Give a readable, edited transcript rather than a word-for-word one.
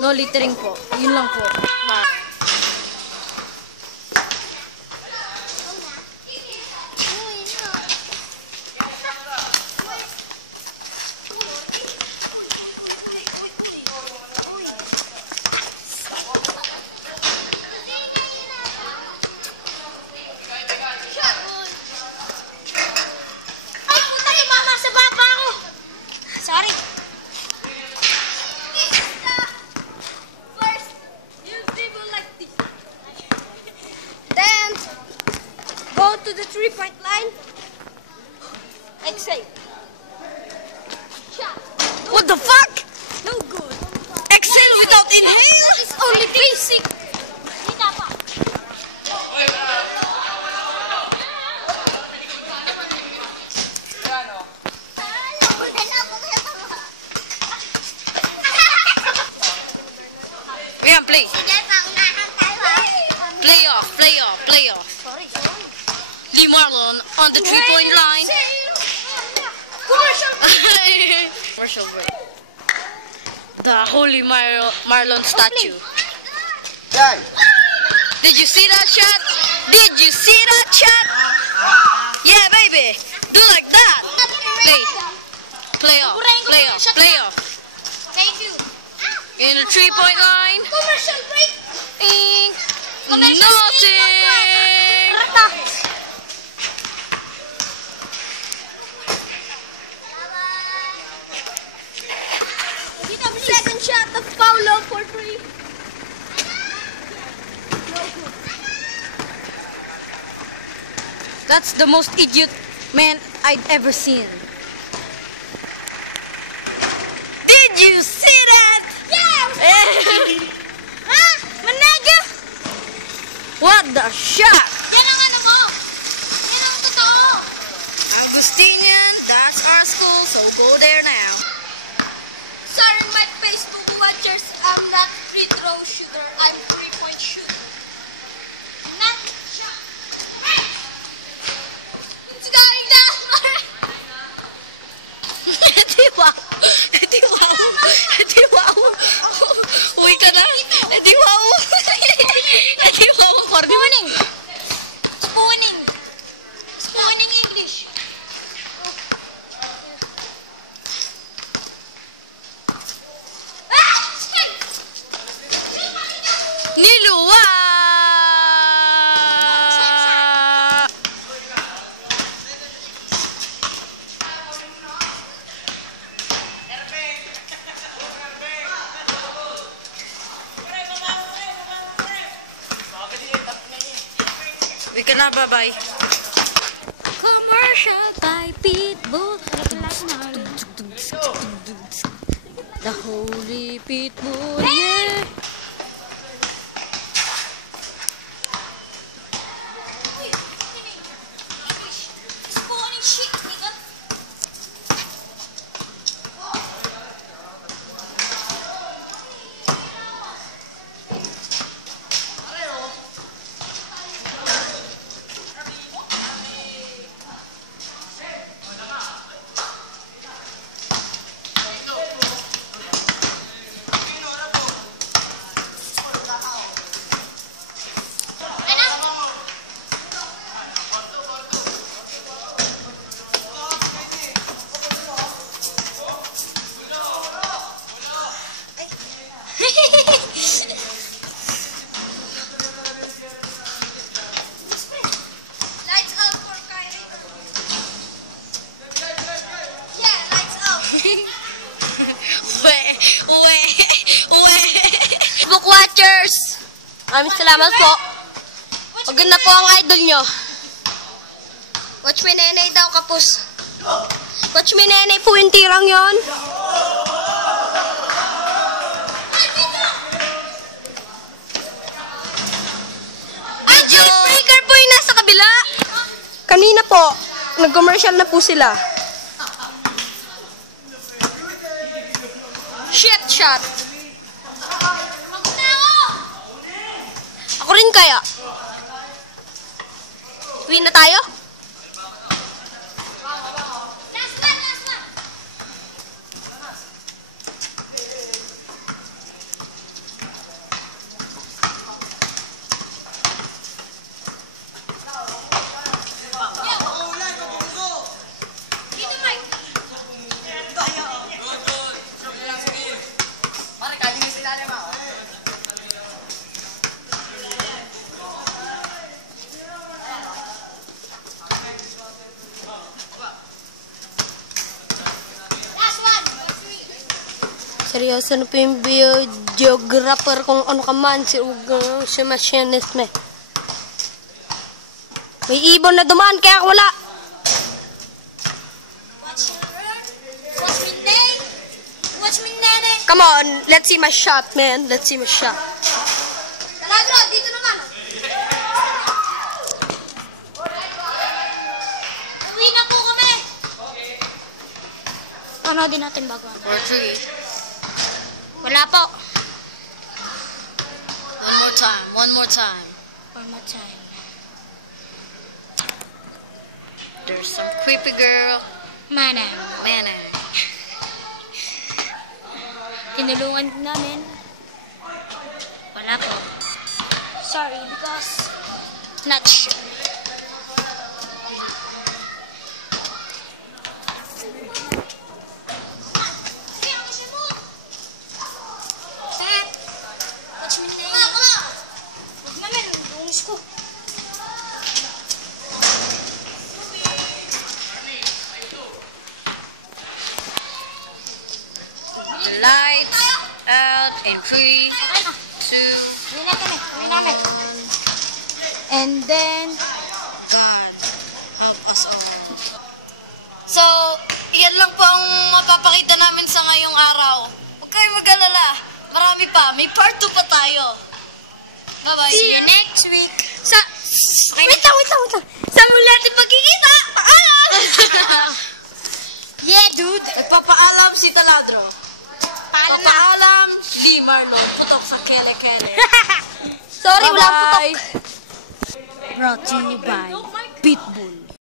No littering po. Yun lang po. To the 3-point line. Exhale. Shot. What the fuck? No good. Exhale without inhale? That is only basic. Kita pa. Ayan, play. Play off. Sorry. Lee Marlon on the 3-point line. Commercial break. The Holy Marlon statue. Did you see that shot? Did you see that shot? Yeah, baby. Do like that. Play off. Thank you. In the 3-point line. Commercial break. Nothing. Second shot of Paulo for 3. That's the most idiot man I'd ever seen. Did you see that? Yeah! Managa! What the shot? Yan ang ano mo! Yan ang totoo! Agustinian, that's our school, so go there now. Sorry, my Facebook watchers, I'm not free throw shooter, I'm 3-point shooter. Not shot. Hey! It's going down! Wow. Uwi ka na. Wow. Spooning! Spooning! Spooning English! Niluwa! We can now bye-bye. Commercial by Pitbull. The Holy Pitbull, yeah. Spooning shit, nigga. Lights out for Kyrie. Yeah, lights out. Facebook watchers, maraming salamat po. Maganda po ang idol nyo. Watch me nenay daw, kapus. Watch me nenay po yung tirang yon. Ang breaker po yung nasa kabila. Kanina po, nag-commercial na po sila. Shit shot. Ako rin kaya. Win na tayo? Last one. Seryoso na po yung videographer kung ano ka man. Si Masianis me. May ibon na dumaan kaya wala. Watch me, nene. Come on, let's see my shot, man. Let's see my shot. Taladro, dito naman. Uwi na po kami. Ano din natin bago? Or 3. Wala po. One more time, one more time. One more time. There's some creepy girl. Manang. Manang. Tinulungan namin. Wala po. Sorry, because not sure. Watch me na yun. Huwag namin, dungis ko. Lights out in 3, 2, Uwi namin. And then, God help us all. So, yan lang po ang mapapakita namin sa ngayong araw. Huwag kayong mag-alala. Marami pa. May part 2 pa tayo. Bye-bye. see you next week. Wait lang. Sa muli natin magkikita. Paalam! Yeah, dude. Nagpapaalam si Taladro. Paalam na. Papaalam, Lee Marlon. Putok sa kele-kele. Sorry, Bye-bye. wala putok. Brought to you by Pitbull.